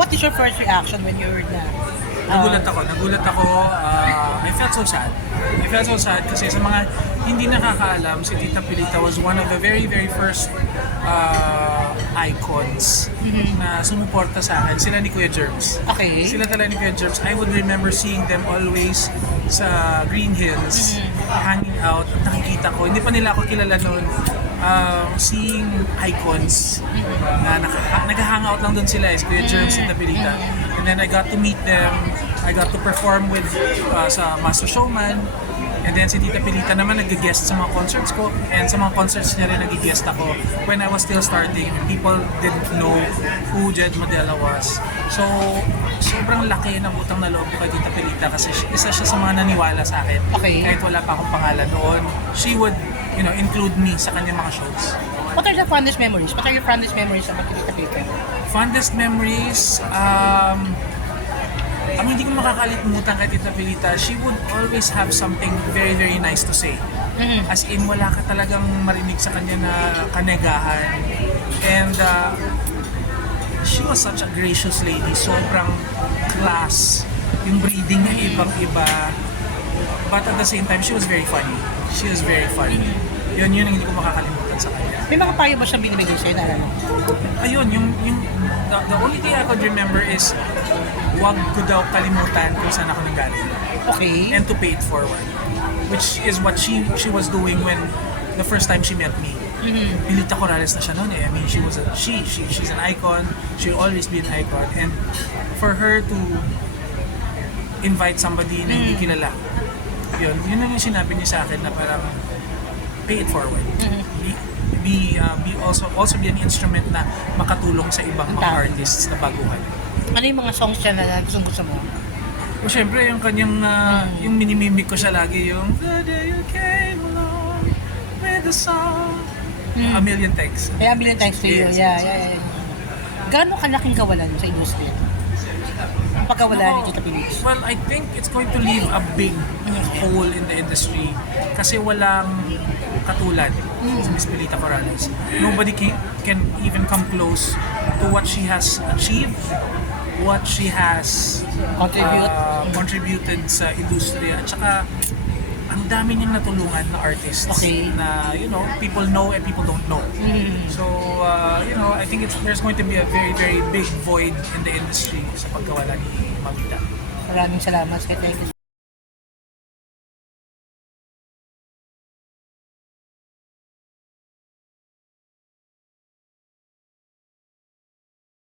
What is your first reaction when you heard na? Nagulat ako. I felt so sad. Kasi sa mga hindi nakakaalam, si Tita Pilita was one of the very, very first icons na sumuporta sa akin. Sila ni Kuya Germs. Okay. Sila talaga ni Kuya Germs. I would remember seeing them always sa Green Hills, hanging out. At nakikita ko, hindi pa nila ako kilala noon. Seeing icons na nag-hangout lang doon sila is Kuya Germs, Tita Pilita. And then I got to meet them. I got to perform with sa Master Showman. And then si Tita Pilita naman nag-guest sa mga concerts ko. And sa mga concerts niya rin nag-guest ako when I was still starting. People didn't know who Jed Madela was. So, sobrang laki ng utang na loob ko kay Tita Pilita kasi isa siya sa mga naniwala sa akin. Okay. Kahit wala pa akong pangalan noon. She would, include me sa kanyang mga shows. What are the fondest memories? What are your fondest memories about Tita Pilita? Fondest memories, ang hindi ko makakalimutan kay Tita Pilita, she would always have something very, very nice to say. As in, wala ka talagang marinig sa kanya na kanegahan. And she was such a gracious lady, sobrang class. Yung breeding niya ibang-iba. But at the same time, she was very funny. Yun ang hindi ko makakalimutan sa kanya. May mga payo ba siyang binibigay sa'yo na ano? Ayun, the only thing I could remember is wag ko daw kalimutan kung saan ako nanggaling. Okay. And to pay it forward. Which is what she was doing when the first time she met me. Pilita Corrales na siya noon eh. I mean, she's an icon. She'll always be an icon. And for her to invite somebody na hindi kilala, yun ang yung sinabi niya sa akin na parang pay it forward. Also be an instrument na makatulong sa ibang mga artists na baguhan. Ano yung mga songs siya na gusto mo? O syempre yung kanyang yung minimimik ko siya lagi yung The day you came along with the song. A Million Thanks. A Million Thanks to you. Yes. Yeah. Gano'ng kalaking kawalan sa industriya? Ang pagkawala ni Tita Pilita? Well, I think it's going to leave a big hole in the industry kasi walang katulad sa Miss Pilita Corrales. Nobody can even come close to what she has achieved, what she has contributed sa industriya, at saka ang dami niyang natulungan na artists na people know and people don't know. So I think there's going to be a very, very big void in the industry sa pagkawala ni Mamita. Maraming salamat. Thank you.